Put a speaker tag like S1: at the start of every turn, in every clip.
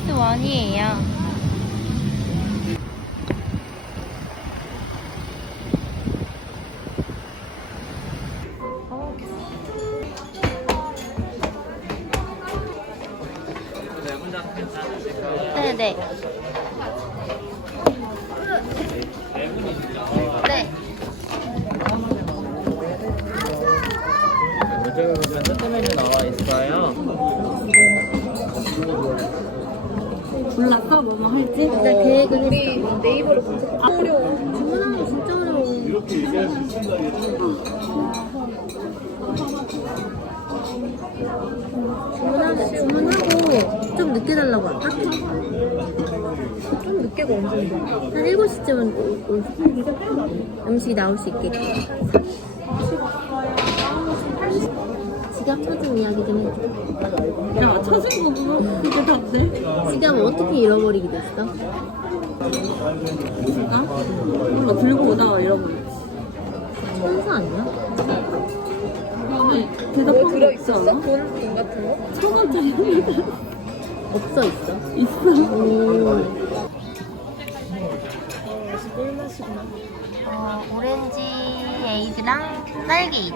S1: 페이스 1이에요. 네네. 네.
S2: 이쪽에 보면 세트 메뉴 나와 있어요.
S1: 몰랐어? 뭐뭐 할지? 일단 계획은 우리 네이버로 검색해. 어려워. 주문하는 거 진짜 어려워.
S3: 이렇게 얘기할 수 있는
S1: 주문하고 좀 늦게 달라고 할까? 좀 늦게가 언제인데? 한 7시쯤은 음식이 나올 수 있게. 지갑 찾은 이야기 좀 해줘.
S4: 야, 찾은 거 보면 그게 답네.
S1: 지갑을 어떻게 잃어버리게 됐어?
S4: 누가? 몰라, 들고 오다가 잃어버렸지.
S1: 천사 아니야?
S4: 그다음에 대답하고 있지 않아?
S1: 돈 같은 거?
S4: 1,000원짜리
S1: 없어 있어.
S4: 있어.
S1: 오렌지 에이드랑 딸기 에이드.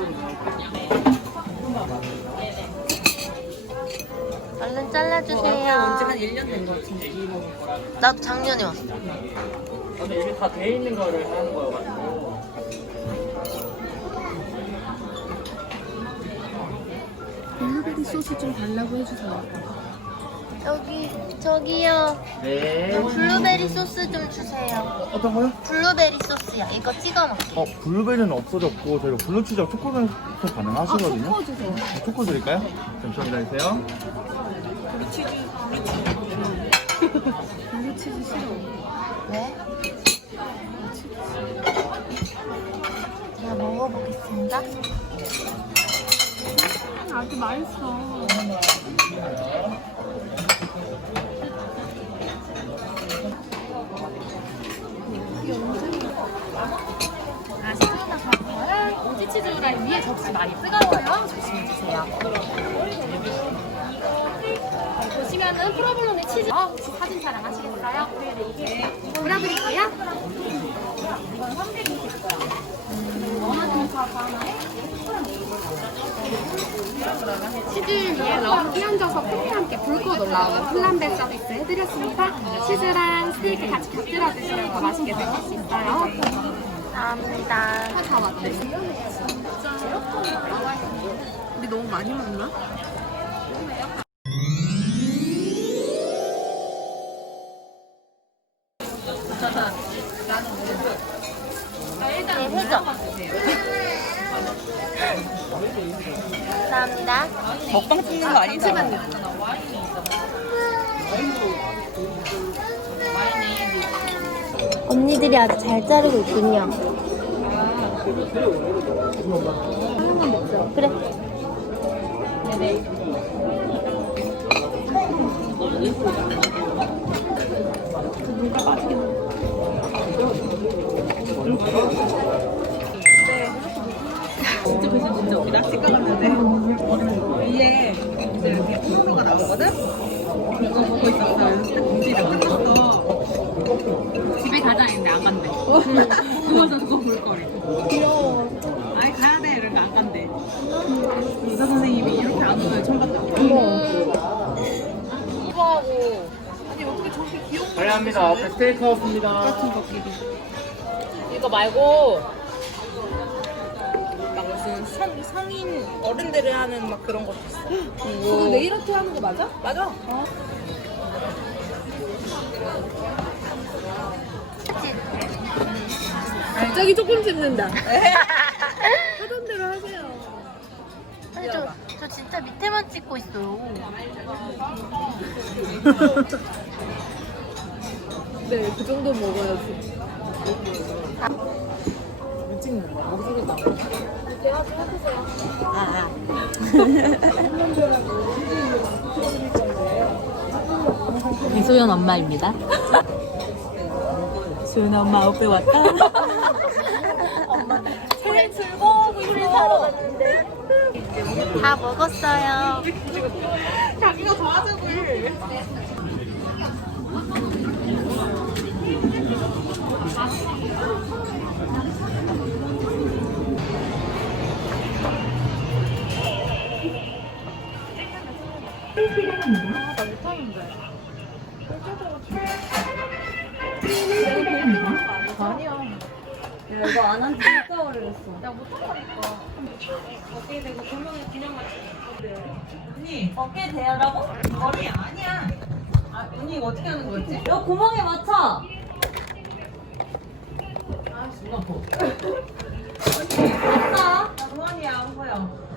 S1: 얼른 잘라주세요.
S4: 한 1년 된 거 같은데.
S1: 나도 작년에 왔어.
S2: 근데 이게 다 돼 있는 거를 하는 거여가지고.
S1: 블루베리 소스 좀 달라고 해주세요. 저기요.
S2: 네.
S1: 블루베리 소스 좀 주세요.
S3: 어떤 거요?
S1: 블루베리 소스야. 이거 찍어 먹게.
S3: 블루베리는 없어졌고 저희가 블루치즈하고 초코는 가능하시거든요.
S1: 초코 주세요.
S3: 초코 드릴까요? 잠시만 기다리세요.
S4: 블루치즈 싫어.
S1: 네. 제가 먹어보겠습니다.
S4: 아주 맛있어.
S5: 시원한 버터랑 오지치즈 후라이 위에 접시 많이 뜨거워요. 조심해주세요. 네, 보시면은 프로볼로네 치즈 혹시 사진 촬영하시겠어요? 네. 골라드릴게요. 이건 320g. 원하는 사과 하나에 치즈 위에 럼피 얹어서 콩과 함께 불꽃 올라오는 플란베 서비스 해드렸습니다. 치즈랑 스테이크 같이 곁들여 드시면 더 맛있게 드실 수 있어요.
S1: 감사합니다.
S5: 다 왔대.
S4: 우리 너무 많이 먹나?
S1: 네, 회전. 감사합니다.
S4: 먹방 찍는 거 아니잖아.
S1: 언니들이 아주 잘 자르고 있군요. 그래.
S4: 진짜 그래서 진짜 우리 낚시 가봤는데 위에 이제 이렇게 통로가 나오거든? 그거 보고 있었어요. 근데 공지가 끝났어. 집에 가자 했는데 안 간대. 누워서 그거 볼 거래. 귀여워. 아니 가야 돼 이러니까 안 간대. 의사 선생님이 이렇게 안 오면 처음 봤다.
S5: 이거하고 아니 어떻게 저렇게 귀여운
S2: 관리합니다. 앞에 스테이크하우스입니다.
S5: 이거 말고 막 무슨 성인 어른들을 하는 막 그런 것도 있어. 그거 네일 아트 하는 거 맞아? 맞아.
S4: 갑자기 조금 씹는다. 하던 대로 하세요.
S1: 아니 저 진짜 밑에만 찍고 있어요.
S4: 네, 그 정도 먹어야지. 못 찍는 거야. 목소리 나와.
S1: 이소연 엄마입니다.
S4: 소연 엄마 오빠 왔다.
S1: 엄마 제일 즐거워하고 있어. 다 먹었어요.
S4: 자기가 더 하자고 해.
S1: 이거 안 한 지 진짜 오래됐어.
S4: 언니
S1: 어깨 대야라고?
S4: 머리 아니야. 아 언니 이거 어떻게 하는 거였지?
S1: 너 구멍에 맞춰.
S4: 아 존나 커.
S1: 맞다.
S4: 나 동안이야 홍서영.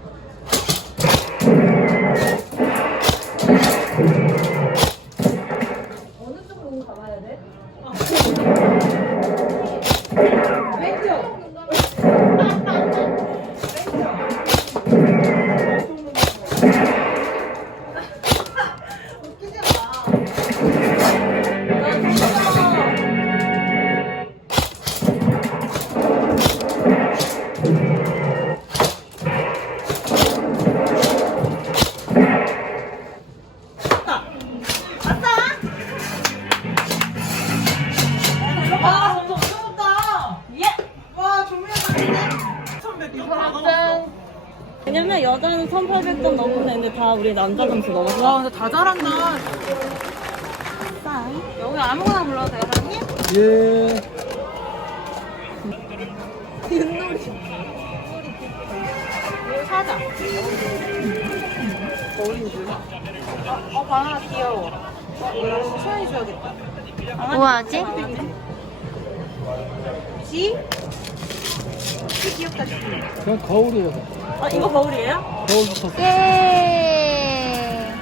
S1: 어느 쪽으로 가봐야 돼?
S4: 웃기지 마. 와 엄청 무섭다. 예. 와 조미야 잘했네. 1100점.
S1: 왜냐면 여자는 1800점 넘으면 되는데 다 우리 남자 점수 넘었어.
S4: 와 근데 다 잘한다. 여기 아무거나 불러도 돼요 사장님?
S3: 예.
S4: 이거 사자. 바나나 귀여워. 이거 수현이 줘야겠다.
S1: 뭐하지?
S4: 지? 지 귀엽다. 지.
S3: 그냥 거울이에요.
S4: 아 이거 거울이에요?
S3: 거울부터.
S1: 예.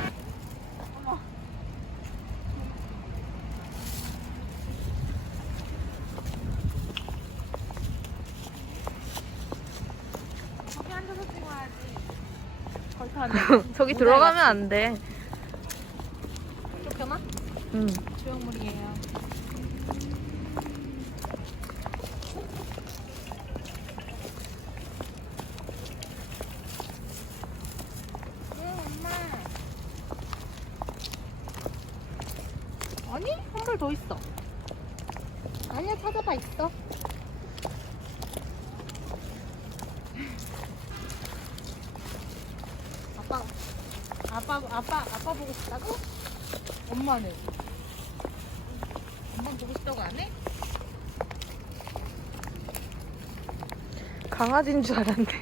S4: 거기 앉아서 찍어야지.
S1: 저기 들어가면 안 돼.
S4: 쫓겨나?
S1: 응.
S4: 조형물이에요. 아니 한 발 더 있어.
S5: 아니야, 찾아봐, 있어.
S4: 아빠 보고 싶다고? 엄마는? 엄마 보고 싶다고 안 해?
S1: 강아지인 줄 알았는데.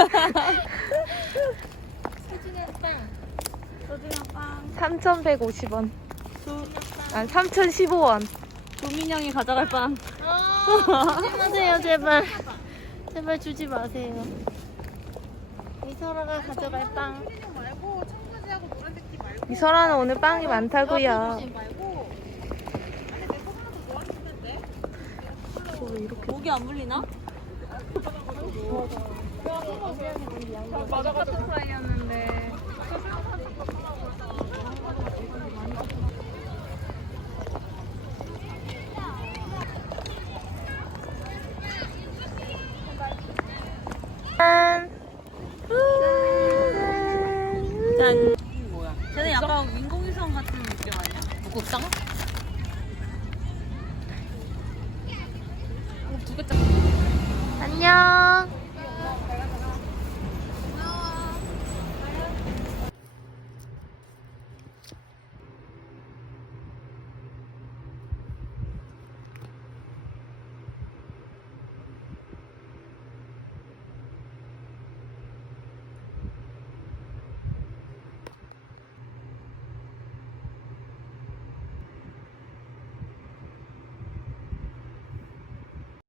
S5: 소중한 빵.
S4: 소중한 빵.
S1: 3,150원. 아, 3,015원.
S4: 조민영이 가져갈 빵.
S1: 주지 마세요, 제발. 제발 주지 마세요. 미설아가 가져갈 빵.
S4: 조민영 말고 청바지하고 노란색티 말고.
S1: 미설아는 오늘 빵이 많다고요.
S4: 말고. 아니 내 거 하나 더 좋아하는데.
S1: 왜 이렇게
S4: 목이 안 물리나? 버터플라이였는데.
S1: 짠. 짠.
S4: 뭐야? 쟤는 약간 인공위성 같은 느낌 아니야?
S1: 국장? 안녕.